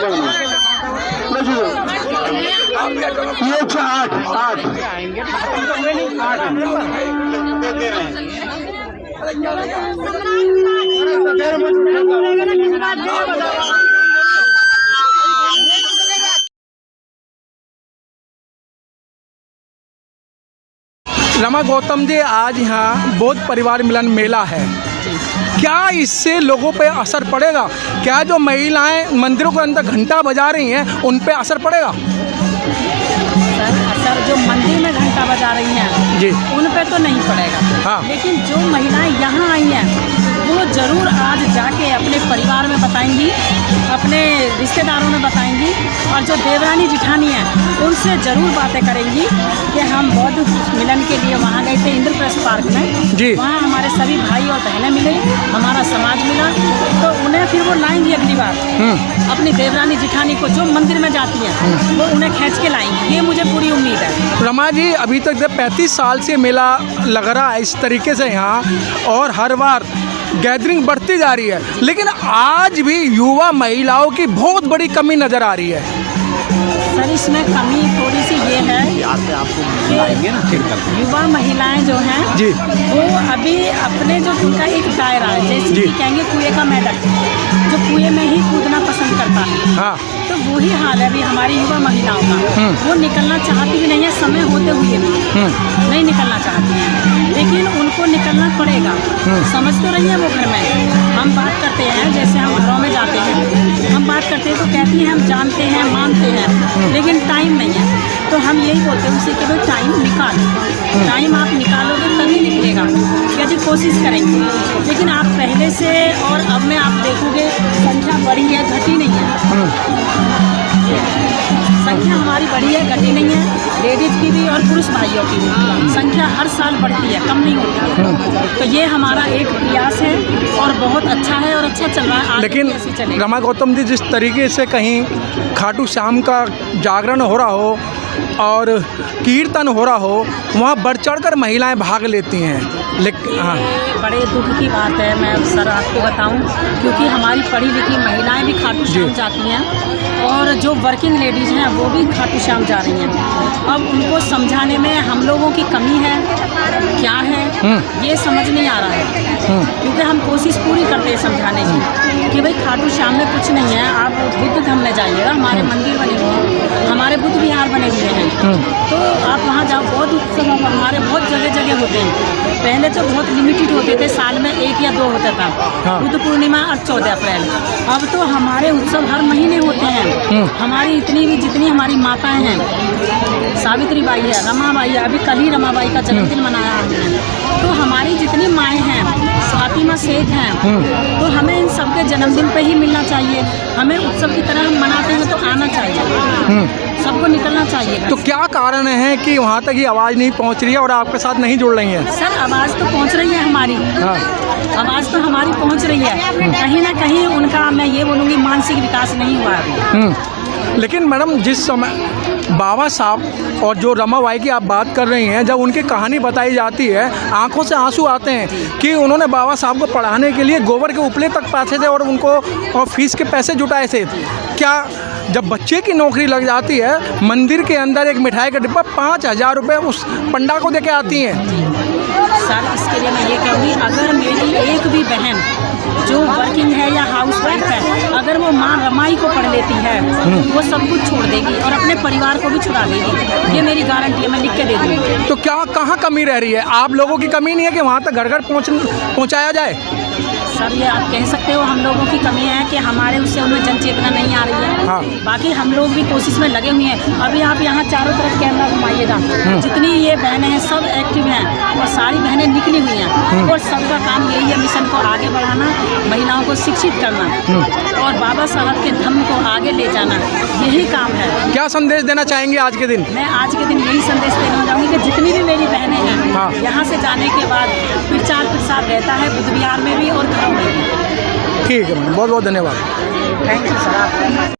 ये 8 रमा गौतम जी, आज यहाँ बौद्ध परिवार मिलन मेला है, क्या इससे लोगों पे असर पड़ेगा? क्या जो महिलाएं मंदिरों के अंदर घंटा बजा रही हैं उन पे असर पड़ेगा? सर जो मंदिर में घंटा बजा रही हैं जी, उन पे तो नहीं पड़ेगा। हाँ। लेकिन जो महिलाएं यहाँ आई हैं वो ज़रूर आज जाके अपने परिवार में बताएंगी, अपने रिश्तेदारों में बताएंगी, और जो देवरानी जिठानी हैं उनसे ज़रूर बातें करेंगी कि हम बौद्ध मिलन के लिए वहाँ गए थे इंद्रप्रस्थ पार्क में जी। वहाँ हमारे सभी भाई और बहनें मिले, हमारा समाज मिला, तो उन्हें फिर वो लाएंगी अगली बार अपनी देवरानी जिठानी को जो मंदिर में जाती हैं वो उन्हें खींच के लाएंगी, ये मुझे पूरी उम्मीद है। रमा जी, अभी तक 35 साल से मेला लग रहा है इस तरीके से यहाँ, और हर बार गैदरिंग बढ़ती जा रही है, लेकिन आज भी युवा महिलाओं की बहुत बड़ी कमी नज़र आ रही है। सर इसमें कमी थोड़ी सी ये है कि युवा महिलाएं जो हैं जी, वो अभी अपने जो उनका एक दायरा है, जैसे कि कहेंगे कुएं का मेढक, जो कुएं में ही कूदना पसंद करता है, हाँ, तो वही हाल है अभी हमारी युवा महिलाओं का। वो निकलना चाहती भी नहीं है, समय होते हुए भी नहीं निकलना चाहती हैं, लेकिन उनको निकलना पड़ेगा। समझ तो रही है वो घर में, हम बात करते हैं, जैसे हम घरों में जाते हैं, हम बात करते हैं तो कहती हैं हम जानते हैं, मानते हैं, लेकिन टाइम नहीं है। तो हम यही बोलते हैं उनसे कि भाई टाइम निकालो, टाइम आप निकालोगे तभी निकलेगा, यदि कोशिश करेंगे। लेकिन आप पहले से और अब में आप देखोगे संख्या बढ़ी है, घटी नहीं है। संख्या हमारी बढ़ी है, घटी नहीं है। लेडीज की भी और पुरुष भाइयों की भी संख्या हर साल बढ़ती है, कम नहीं होती है। तो ये हमारा एक प्रयास है और बहुत अच्छा है और अच्छा चल रहा है। लेकिन रमा गौतम जी, जिस तरीके से कहीं खाटू श्याम का जागरण हो रहा हो और कीर्तन हो रहा हो, वहाँ बढ़ चढ़कर महिलाएं भाग लेती हैं, लेकिन हाँ, बड़े दुख की बात है। मैं सर आपको बताऊं, क्योंकि हमारी पढ़ी लिखी महिलाएं भी खाटू श्याम जाती हैं और जो वर्किंग लेडीज़ हैं वो भी खाटू श्याम जा रही हैं। अब उनको समझाने में हम लोगों की कमी है, क्या है ये समझ नहीं आ रहा है, क्योंकि हम कोशिश पूरी करते हैं समझाने की कि भाई खाटू श्याम में कुछ नहीं है, आप बुद्ध धाम में जाइएगा, हमारे मंदिर बने हुए हैं, हमारे बुद्ध विहार बने हुए हैं, तो आप वहाँ जाओ। बहुत उत्सव हमारे बहुत जगह जगह होते हैं। पहले तो बहुत लिमिटेड होते थे, साल में 1 या 2 होता था, बुद्ध पूर्णिमा और 14 अप्रैल। अब तो हमारे उत्सव हर महीने होते हैं। हमारी इतनी भी जितनी हमारी माताएं हैं, सावित्री बाई है, रमाबाई है, अभी कल ही रमाबाई का जन्मदिन मनाया हमने, तो हमारी जितनी माएँ हैं, फातिमा शेख हैं, तो हमें इन सबके जन्मदिन पे ही मिलना चाहिए। हमें उत्सव की तरह हम मनाते हैं तो आना चाहिए, सबको निकलना चाहिए। तो क्या कारण है कि वहाँ तक ये आवाज़ नहीं पहुँच रही है और आपके साथ नहीं जुड़ रही है? सर आवाज़ तो पहुँच रही है हमारी, आवाज़ तो हमारी पहुँच रही है, कहीं ना कहीं उनका मैं ये बोलूँगी मानसिक विकास नहीं हुआ अभी। लेकिन मैडम, जिस समय बाबा साहब और जो रमाबाई की आप बात कर रही हैं, जब उनकी कहानी बताई जाती है, आंखों से आंसू आते हैं कि उन्होंने बाबा साहब को पढ़ाने के लिए गोबर के उपले तक पाते थे और उनको और फीस के पैसे जुटाए थे। क्या जब बच्चे की नौकरी लग जाती है, मंदिर के अंदर एक मिठाई का डिब्बा 5000 रुपये उस पंडा को दे के आती हैं? सर इसके लिए मैं ये कहूँगी, अगर मेरी एक भी बहन जो वर्किंग है या हाउस वाइफ है, अगर वो माँ रमाई को पढ़ लेती है, वो सब कुछ छोड़ देगी और अपने परिवार को भी छुड़ा देगी, ये मेरी गारंटी है, मैं लिख के दे दूँगी। तो क्या कहाँ कमी रह रही है? आप लोगों की कमी नहीं है कि वहाँ तक घर घर पहुँचाया जाए? सर ये आप कह सकते हो हम लोगों की कमी है कि हमारे उससे उनमें जन चेतना नहीं आ रही है। हाँ। बाकी हम लोग भी कोशिश में लगे हुए हैं। अभी आप यहाँ चारों तरफ कैमरा घुमाइएगा, जितनी ये बहनें हैं सब एक्टिव हैं और सारी बहनें निकली हुई हैं और सबका काम यही है, मिशन को आगे बढ़ाना, महिलाओं को शिक्षित करना और बाबा साहब के धम्म को आगे ले जाना, यही काम है। क्या संदेश देना चाहेंगे आज के दिन? मैं आज के दिन यही संदेश देना चाहूँगी कि जितनी भी मेरी बहनें हैं, हाँ। यहाँ से जाने के बाद प्रचार प्रसार रहता है बुद्ध विहार में भी और घरों में भी। ठीक है मैडम, बहुत बहुत धन्यवाद। Thank you sir.